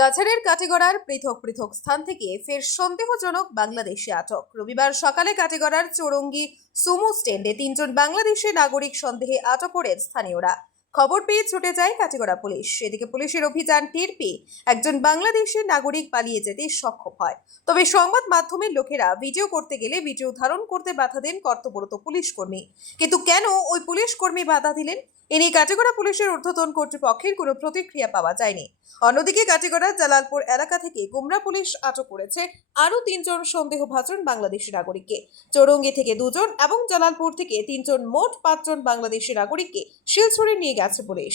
কাছাড়ের কাটিগড়ার পৃথক পৃথক স্থান থেকে ফের সন্দেহজনক বাংলাদেশি আটক। রবিবার সকালে কাটিগড়ার চৌরঙ্গি সুমো স্ট্যান্ডে তিনজন বাংলাদেশি নাগরিক সন্দেহে আটক করেন স্থানীয়রা। খবর পেয়ে ছুটে যায় কাটিগড়া পুলিশ। এদিকে পুলিশের অভিযান টের পেয়ে একজন বাংলাদেশি নাগরিক পালিয়ে যেতে সক্ষম হয়। তবে সংবাদ মাধ্যমের লোকেরা ভিডিও করতে গেলে ভিডিও ধারণ করতে বাধা দেন কর্তব্যরত পুলিশ কর্মী। কিন্তু কেন ওই পুলিশ কর্মী বাধা দিলেন, এ নিয়ে কাটিগড়া পুলিশের ঊর্ধ্বতন কর্তৃপক্ষের কোনো প্রতিক্রিয়া পাওয়া যায়নি। অন্যদিকে কাটিগড়ার জালালপুর এলাকা থেকে গুমরা পুলিশ আটক করেছে আরও তিনজন সন্দেহভাজন বাংলাদেশি নাগরিককে। চৌরঙ্গি থেকে দুজন এবং জালালপুর থেকে তিনজন, মোট 5 জন বাংলাদেশি নাগরিককে শিলচরে নিয়ে গেছে পুলিশ।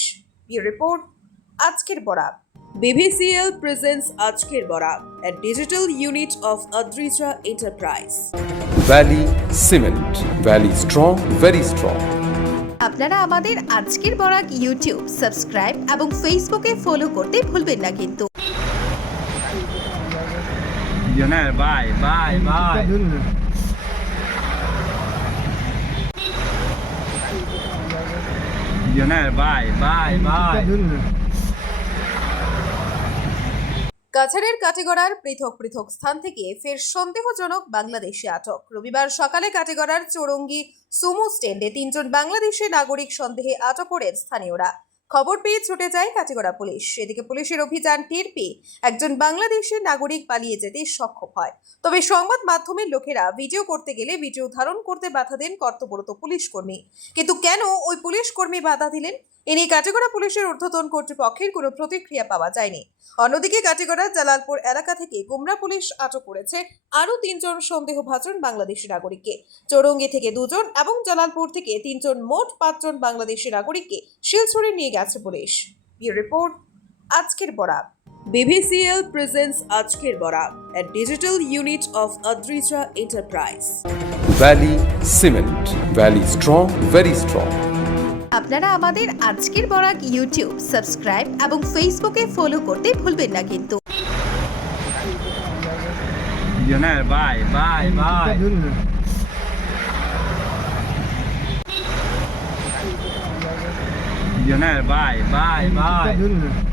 ব্যুরো রিপোর্ট, আজকের বরাক। BVCL presents আজকের Barak, a digital unit of Adrija Enterprise. Valley Cement. Valley strong, very strong. আপনারা আমাদের আজকের বরাক ইউটিউব সাবস্ক্রাইব এবং ফেসবুকে ফলো করতে ভুলবেন না কিন্তু। Bye bye bye bye bye bye কাছাড়ের কাটিগড়ার পৃথক পৃথক স্থান থেকে ফের সন্দেহজনক বাংলাদেশি আটক। রবিবার সকালে কাটিগড়ার চৌরঙ্গি সুমো স্ট্যান্ডে তিনজন বাংলাদেশি নাগরিক সন্দেহে আটক করেন স্থানীয়রা। খবর পেয়ে ছুটে যায় কাটিগড়া পুলিশ। এদিকে পুলিশের অভিযান টের পেয়ে একজন বাংলাদেশি নাগরিক পালিয়ে যেতে সক্ষম হয়। তবে সংবাদ মাধ্যমের লোকেরা ভিডিও করতে গেলে ভিডিও ধারণ করতে বাধা দেন কর্তব্যরত পুলিশ কর্মী। কিন্তু কেন ওই পুলিশ কর্মী বাধা দিলেন, এ নিয়ে কাটিগড়া পুলিশের ঊর্ধ্বতন কর্তৃপক্ষের কোনো প্রতিক্রিয়া পাওয়া যায়নি। অন্যদিকে কাটিগড়ার জালালপুর এলাকা থেকে গুমরা পুলিশ আটক করেছে আরও তিনজন সন্দেহভাজন বাংলাদেশি নাগরিককে। চৌরঙ্গি থেকে দুজন এবং জালালপুর থেকে তিনজন, মোট 5 জন বাংলাদেশি নাগরিককে শিলচরে নিয়ে গেছে পুলিশ। ব্যুরো রিপোর্ট, আজকের বরাক। BVCL presents আজকের Barak, a digital unit of Adrija Enterprise. Valley Cement. Valley strong, very strong. আপনারা আমাদের আজকের বরাক ইউটিউব সাবস্ক্রাইব এবং ফেসবুকে ফলো করতে ভুলবেন না কিন্তু। Bye bye bye bye bye bye